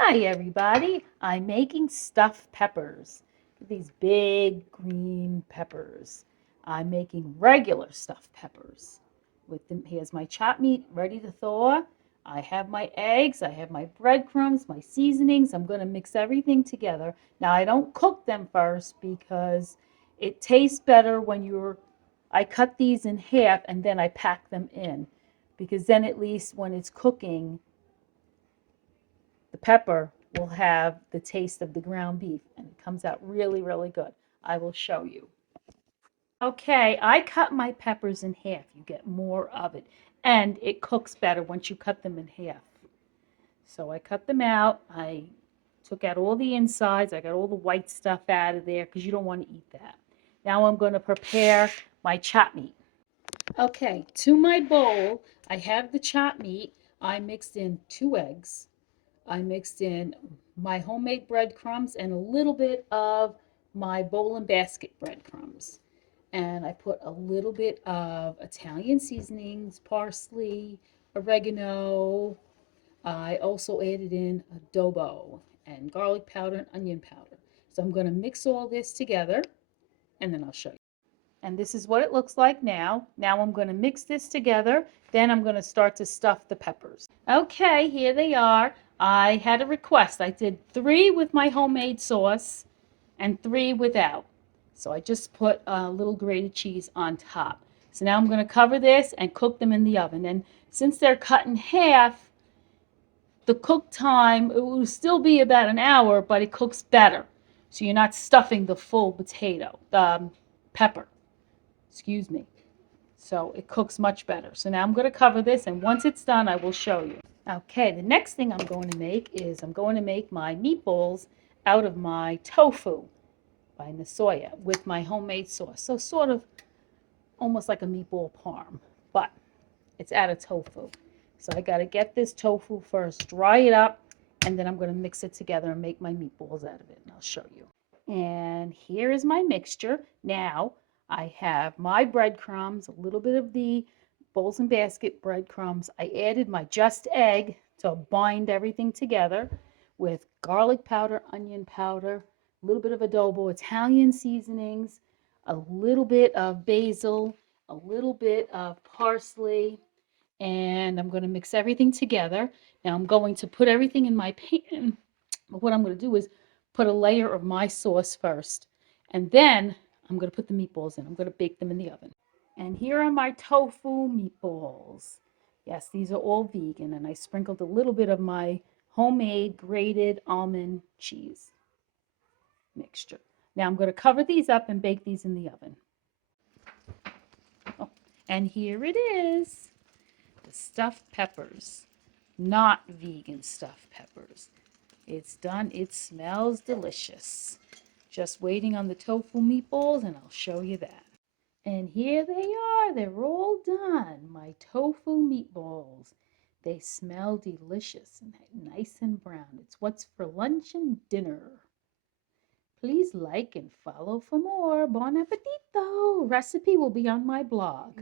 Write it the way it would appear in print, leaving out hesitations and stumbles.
Hi everybody, I'm making stuffed peppers. These big green peppers. I'm making regular stuffed peppers. Here's my chopped meat ready to thaw. I have my eggs, I have my breadcrumbs, my seasonings. I'm going to mix everything together. Now I don't cook them first because it tastes better I cut these in half and then I pack them in. Because then at least when it's cooking, the pepper will have the taste of the ground beef and it comes out really, really good. I will show you. Okay, I cut my peppers in half. You get more of it. And it cooks better once you cut them in half. So I cut them out. I took out all the insides. I got all the white stuff out of there because you don't want to eat that. Now I'm going to prepare my chopped meat. Okay, to my bowl, I have the chopped meat. I mixed in 2 eggs. I mixed in my homemade breadcrumbs and a little bit of my bowl and basket breadcrumbs. And I put a little bit of Italian seasonings, parsley, oregano. I also added in adobo and garlic powder and onion powder. So I'm going to mix all this together and then I'll show you. And this is what it looks like now. Now I'm going to mix this together. Then I'm going to start to stuff the peppers. Okay, here they are. I had a request. I did 3 with my homemade sauce and 3 without. So I just put a little grated cheese on top. So now I'm going to cover this and cook them in the oven. And since they're cut in half, the cook time, it will still be about an hour, but it cooks better. So you're not stuffing the full potato, the pepper. Excuse me. So it cooks much better. So now I'm going to cover this, and once it's done, I will show you. Okay, the next thing I'm going to make is I'm going to make my meatballs out of my tofu by Nasoya with my homemade sauce. So sort of almost like a meatball parm, but it's out of tofu. So I got to get this tofu first, dry it up, and then I'm going to mix it together and make my meatballs out of it, and I'll show you. And here is my mixture. Now I have my breadcrumbs, a little bit of the bowls and basket breadcrumbs. I added my just egg to bind everything together with garlic powder, onion powder, a little bit of adobo, Italian seasonings, a little bit of basil, a little bit of parsley, and I'm going to mix everything together. Now I'm going to put everything in my pan. But what I'm going to do is put a layer of my sauce first, and then I'm going to put the meatballs in. I'm going to bake them in the oven. And here are my tofu meatballs. Yes, these are all vegan, and I sprinkled a little bit of my homemade grated almond cheese mixture. Now I'm going to cover these up and bake these in the oven. Oh, and here it is, the stuffed peppers, not vegan stuffed peppers. It's done. It smells delicious. Just waiting on the tofu meatballs, and I'll show you that. And here they are. They're all done. My tofu meatballs. They smell delicious and nice and brown. It's what's for lunch and dinner. Please like and follow for more. Buon appetito! Recipe will be on my blog.